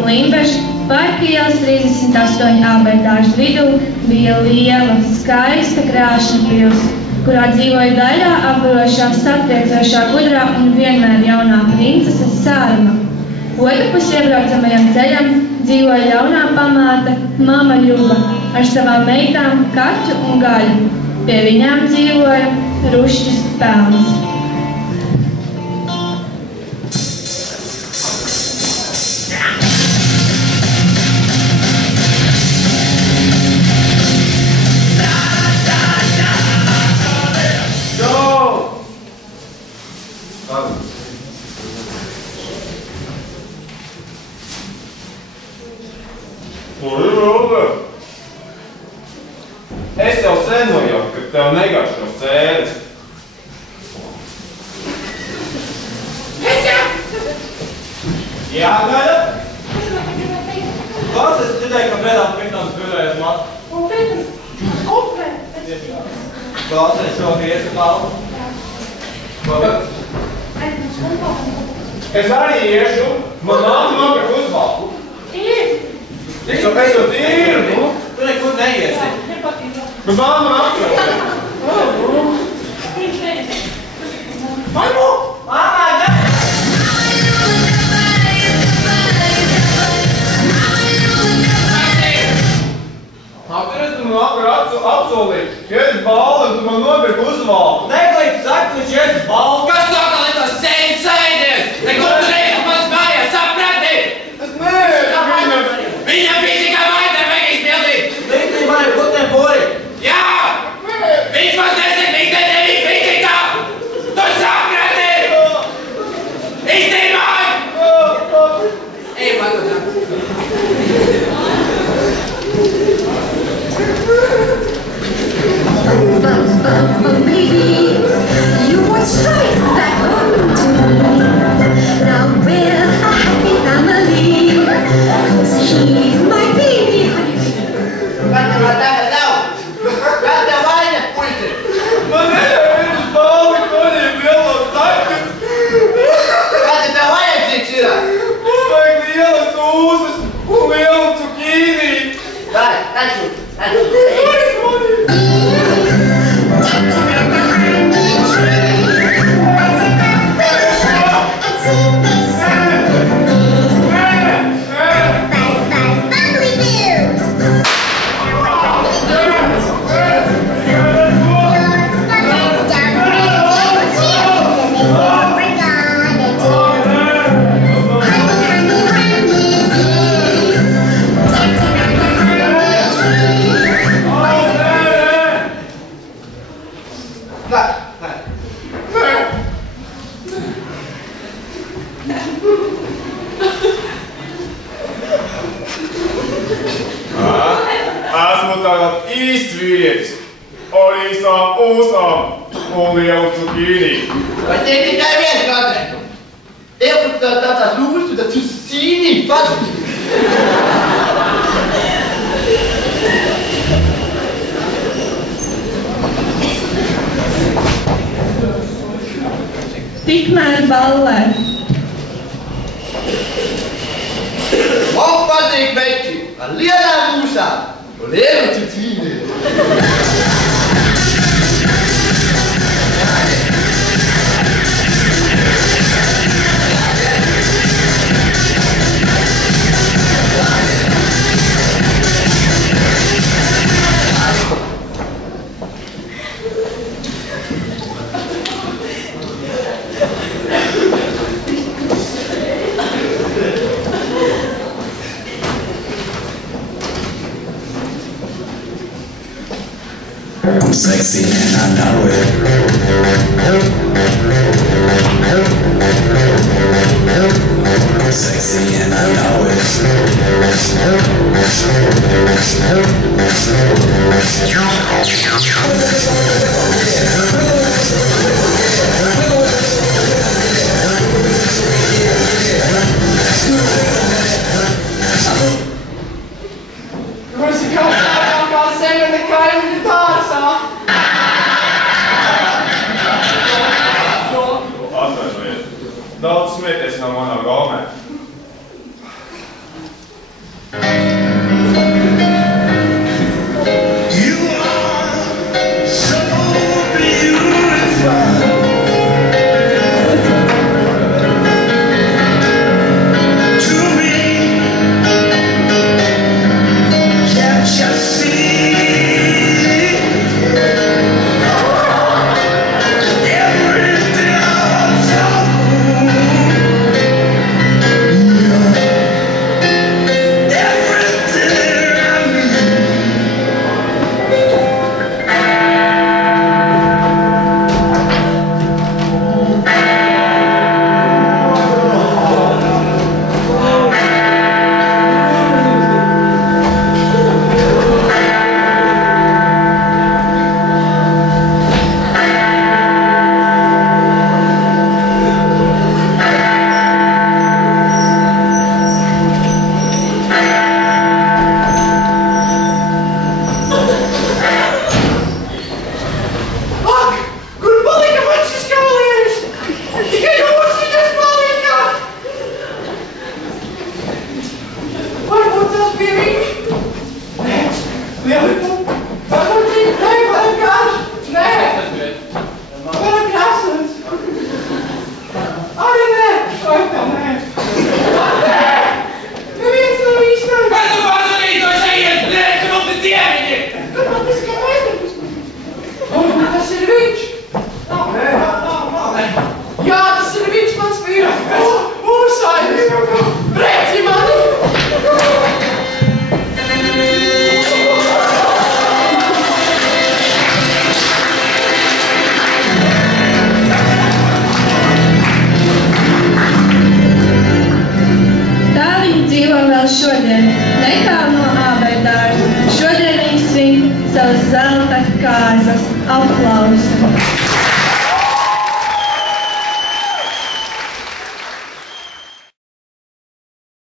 un Limbeša Parka ielas 38 abērtāžu vidū bija liela, skaista krāšņa pils, kurā dzīvoja daļā apbarošā, satriecošā, gudrā un vienmēr jaunā princese Sārma. Otrpus iebraucamajam ceļam dzīvoja ļaunā pamāte Mama Ļuba ar savām meitām Kaķu un Gaļu. Pie viņām dzīvoja Rušķis Pelns. Es jau sen nojautu, ka tev negaršo sēdes. Es jau! Jā, Gaļa? Kāds es dzirdēju, ka Bredām Kriptāns gudējas matu? Un Petru, kopē! Klāsēs šokri iesu kalnu. Ko tad? Es arī iešu. Man nāca nopirkt uzvalku. Ir! Es jau tīru, nu? Tu nekur neiesi. Nu, mamma apšauja. Mammu! Mamma, ne! Atceries, tu man apsolīji. Ies balvu, un tu man nopirki uzvalku. Neglīt, saka, viņš ies balvu. Kas to kā lai tos sēdies? Nekur tu reizi mans mājās, saprati? Es neesmu viņam. Viņam fizikā mājā vajag izpildīt. Līdzi man ir putniem bori. Jā! Viņš mums nesaka, viņš nedēļ fizikā! Tu saprati! Iztīmāk! Ej, pagodā! Baby, you were straight back home to me. Now we're a happy family, 'cause he's my baby honey. Kāda vaina, puisi? Man neļauj uz balvu, kodiem lielos sakas. Kāda tev vajadzīgs ir? Man vajag lielas ūsas un lielu cukīnī. Dai, taču. Esmu tagad īsts vīrietis ar īsām ūsām un lielu cukīnī. Vai te tikai viens katru? Tev tāds lūstu, tad tu sīni pats. Tikmēr ballē. Man patīk veči ar lielām ūsām un lielu cukīni. I'm sexy and I know it. I'm sexy and I know it. Daudz smieties no manā gaumē. piedalās šodien netālu no ābeļdārza. Šodien viņi svin savas zelta kāzas aplausu.